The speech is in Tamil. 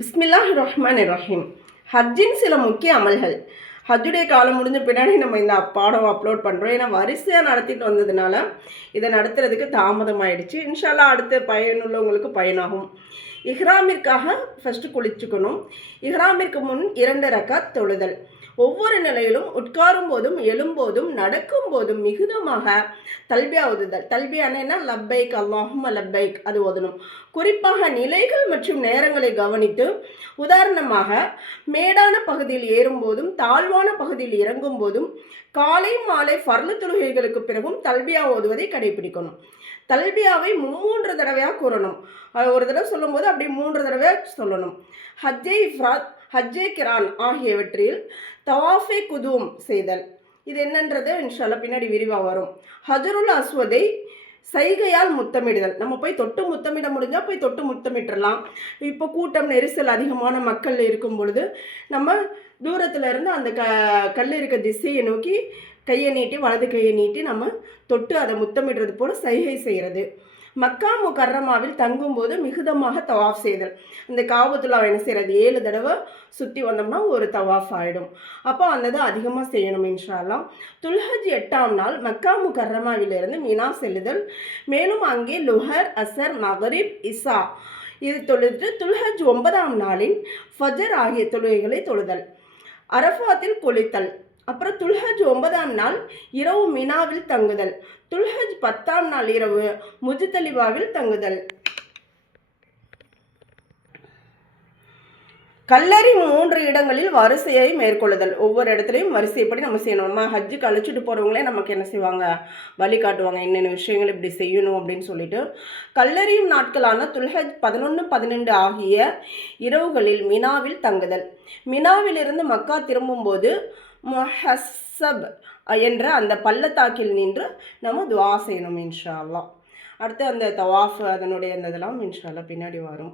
பிஸ்மில்லாஹிர் ரஹ்மானிர் ரஹீம். ஹஜ்ஜின் சில முக்கிய அமல்கள். ஹஜ்ஜுடைய காலம் முடிஞ்ச பின்னாடி நம்ம இந்த பாடம் அப்லோட் பண்ணுறோம். ஏன்னா வரிசையாக நடத்திட்டு வந்ததுனால இதை நடத்துறதுக்கு தாமதமாயிடுச்சு. இன்ஷால்லா அடுத்த பயனுள்ளவங்களுக்கு பயனாகும். இஹ்ராமிற்காக ஃபஸ்ட்டு குளிச்சுக்கணும். இஹ்ராமிற்கு முன் 2 ரக்காத் தொழுதல். ஒவ்வொரு நிலையிலும் உட்காரும் போதும் எழும்போதும் நடக்கும் போதும் மிகுதமாக தல்பியா ஓதுதல். தல்பியானா லப்பைக் அல்லாஹும்ம லப்பைக் அது ஓதணும். குறிப்பாக நிலைகள் மற்றும் நேரங்களை கவனித்து, உதாரணமாக மேடான பகுதியில் ஏறும்போதும் தாழ்வான பகுதியில் இறங்கும் போதும் காலை மாலை ஃபர்லு தொழுகைகளுக்கு பிறகும் தல்பியா ஓதுவதை கடைபிடிக்கணும். தல்பியாவை 3 தடவையாக கூறணும். ஒரு தடவை சொல்லும்போது அப்படி 3 தடவையாக சொல்லணும். ஹஜ்ஜே இஃப்ராத், ஹஜ்ஜே கிரான் ஆகியவற்றில் தவாஃபே குதூம் செய்தல். இது என்னன்றது இன்ஷால்லா பின்னாடி விரிவாக வரும். ஹஜருல் அஸ்வதை சைகையால் முத்தமிடுதல். நம்ம போய் தொட்டு முத்தமிட முடிஞ்சால் போய் தொட்டு முத்தமிட்டுடலாம். இப்போ கூட்டம் நெரிசல் அதிகமான மக்கள் இருக்கும் பொழுது நம்ம தூரத்தில் இருந்து அந்த கல் இருக்க திசையை நோக்கி கையை நீட்டி வலது கையை நீட்டி நம்ம தொட்டு அதை முத்தமிடுறது போல் சைகை செய்கிறது. மக்கா முகர்ரமாவில் தங்கும்போது மிகுதமாக தவாஃப் செய்தல். இந்த காபத்துல்லாவை என்ன செய்கிறது, 7 தடவை சுற்றி வந்தோம்னா ஒரு தவாஃப் ஆகிடும். அப்போ அந்த அதிகமாக செய்யணும் இன்ஷால்லா. துல்ஹஜ் 8ஆம் நாள் மக்கா முகர்ரமாவிலிருந்து மினா செல்லுதல். மேலும் அங்கே லுஹர், அசர், மகரிப், இசா இது தொழுது துல்ஹஜ் 9ஆம் நாளின் ஃபஜர் ஆகிய தொழுகைகளை தொழுதல். அரஃபாத்தில் குளித்தல். அப்புறம் துல்ஹஜ் 9ஆம் நாள் இரவு மினாவில் தங்குதல். துல்ஹஜ் 10ஆம் நாள் இரவு முஜ்தலிபாவில் தங்குதல். கல்லறி 3 இடங்களில் வரிசையை மேற்கொள்ளுதல். ஒவ்வொரு இடத்துலையும் வரிசைப்படி நம்ம செய்யணும். நம்ம ஹஜ்ஜுக்கு அழைச்சிட்டு போகிறவங்களே நமக்கு என்ன செய்வாங்க, வழி காட்டுவாங்க, என்னென்ன விஷயங்கள் இப்படி செய்யணும் அப்படின்னு சொல்லிட்டு. கல்லறியும் நாட்களான துல்ஹஜ் 11, 12 ஆகிய இரவுகளில் மினாவில் தங்குதல். மினாவிலிருந்து மக்கா திரும்பும்போது முஹஸ்ஸப் என்ற அந்த பள்ளத்தாக்கில் நின்று நம்ம துவா செய்யணும் இன்ஷா அல்லாஹ். அடுத்து அந்த தவாஃப் அதனுடைய அந்த இதெல்லாம் இன்ஷா அல்லாஹ் பின்னாடி வரும்.